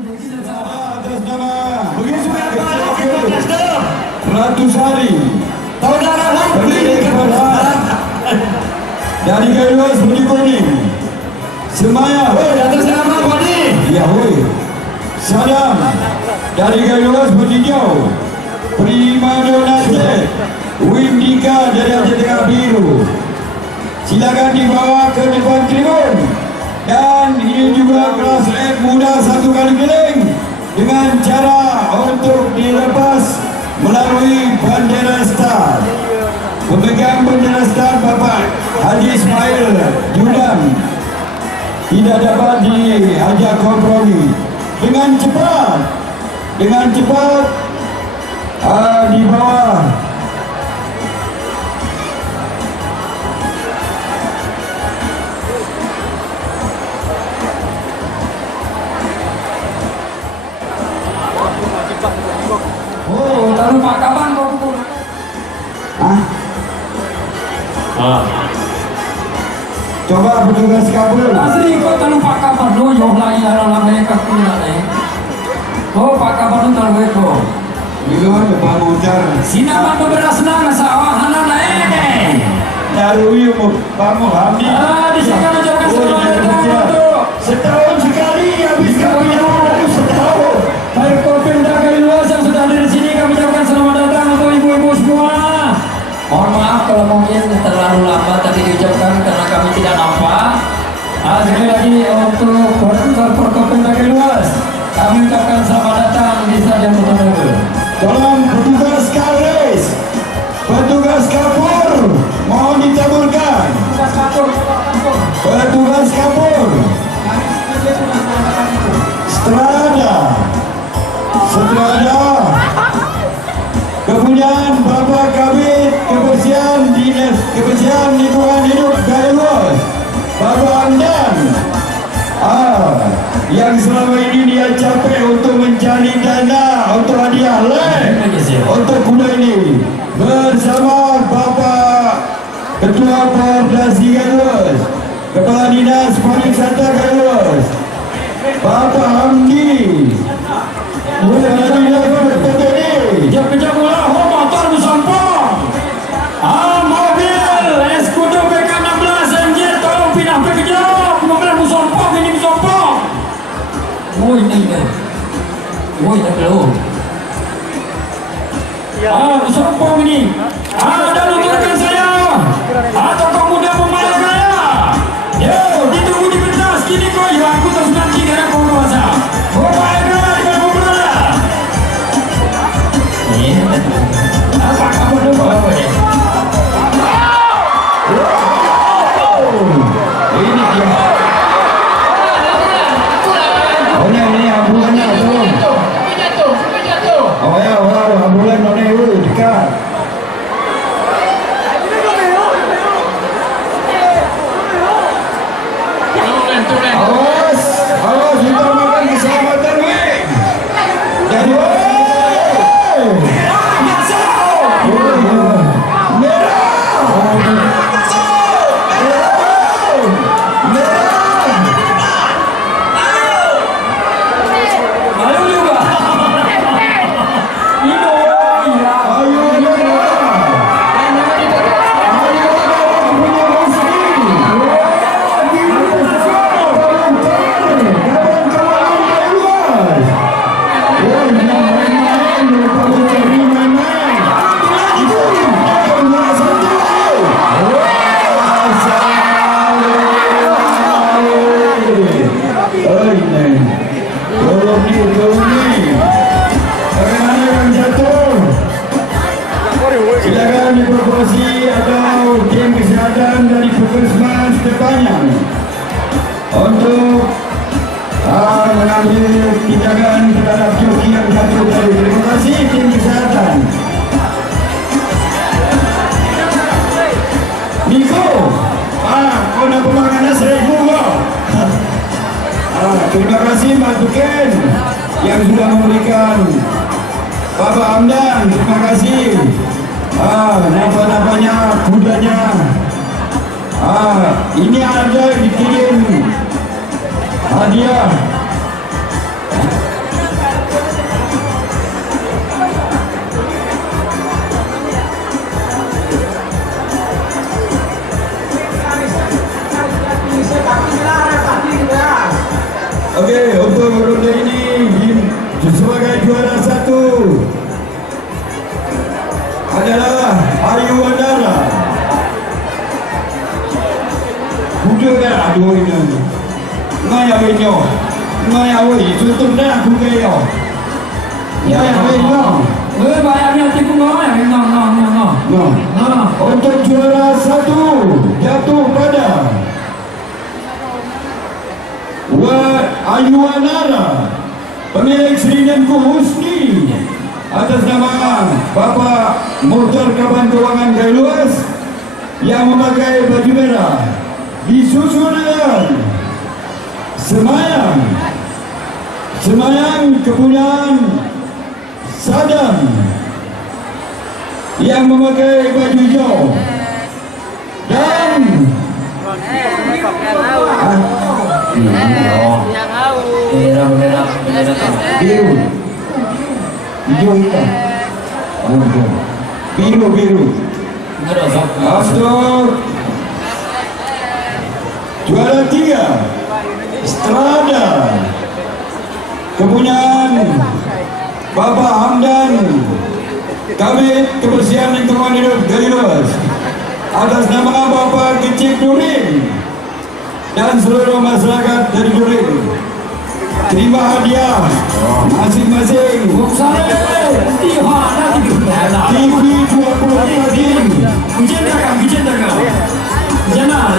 Atas nama Ratu Sari dari Gailuas Budi Kuning Semaya atas nama Budi ya woi Sadam dari Gailuas Budi Jauh Prima Dona Z Windika dari Aceh Tengah Biru, silakan dibawa ke depan tribun. Dan ini juga kelas F muda satu kali keliling dengan cara untuk dilepas melalui bendera start. Pemegang bendera start Bapak Haji Ismail Judan tidak dapat diajak kompromi. Dengan cepat di bawah lalu Pak Kapan kau pukul. Coba petugas kabel. Asli kau tahu Pak Kapan lo yo lagi dalam mereka punya Oh Pak Kapan lo tahu itu. Bilo depan ujar. Sinaman beberas nang sawah hanan lain. Darui Pamu Hamdi. Di sini kan ucapkan selamat datang. Setahun sekali habis kami setahun. Baik kau pindah Gailuas yang sudah ada di sini kami ucapkan selamat datang untuk ibu-ibu semua. Mohon maaf kalau mungkin terlalu lambat tadi diucapkan karena kami tidak nampak. Sekali lagi untuk Forkopimda Gailuas kami ucapkan selamat datang di Stadion Bojonegoro. Tolong petugas Kalis, petugas kapur, mohon ditaburkan. Petugas kapur, Strada, kemudian Bapak Kabit Kebersihan Lingkungan Hidup Gailuas, Bapak Amdan, yang selama ini dia capek untuk mencari dana untuk hadiah untuk kuda ini, bersama Bapak Ketua Koordinasi Gailuas, Kepala Dinas Pariwisata Gailuas, Bapak Hamdi, Kejap bola, motor bersampang. Mobil Escudo PK16 anjir, tolong pindah ke kejap. Mobil bersampang, ini bersampang. Woi ini kan. Woi tak belum. Bersampang ini. Ada nuturkan saya. Atau kamu dah pemain saya. Yo, ditunggu di pentas. Kini kau ya, aku tak nanti karena kau kuasa. Pemain kamu berada. Apa kamu lupa apa ni? ini dia. Ini ambulannya belum. Oh ya, ambulan mana itu dekat. Awas, utamakan keselamatan weh. Jadi silakan dievakuasi atau tim kesehatan dari puskesmas terbanyak untuk mengambil tindakan terhadap joki yang jatuh tadi. Terima kasih tim kesehatan. Niko, kau nak pemakanan 1,000 kau. Terima kasih Mas Duken yang sudah memberikan. Bapak Amdan, terima kasih. Napa-napanya, kudanya. Ini ada dikirim hadiah Okey, untuk ronde ini sebagai juara 1 adalah Ayu Andara. Kuda dah aduh ini. Ngai awinyo. Ngai awi tutup dah kuda yo. Ya ya awinyo. Bayarnya tipu ngomong, no. Untuk juara 1 jatuh pada Ayu Andara, pemilik Serinengku Husni, atas nama Bapak Motor Kaban Keuangan Gailuas yang memakai baju merah, disusul dengan Semayang kepunyaan Sadam yang memakai baju hijau, dan biru, hijau hitam, biru. Untuk juara 3 Strada, kepunyaan Bapak Hamdan, Kabid Kebersihan Lingkungan Hidup Gailuas, atas nama Bapak Kecik Durin dan seluruh masyarakat dari Durin. Terima hadiah masing-masing TV 24 Jangan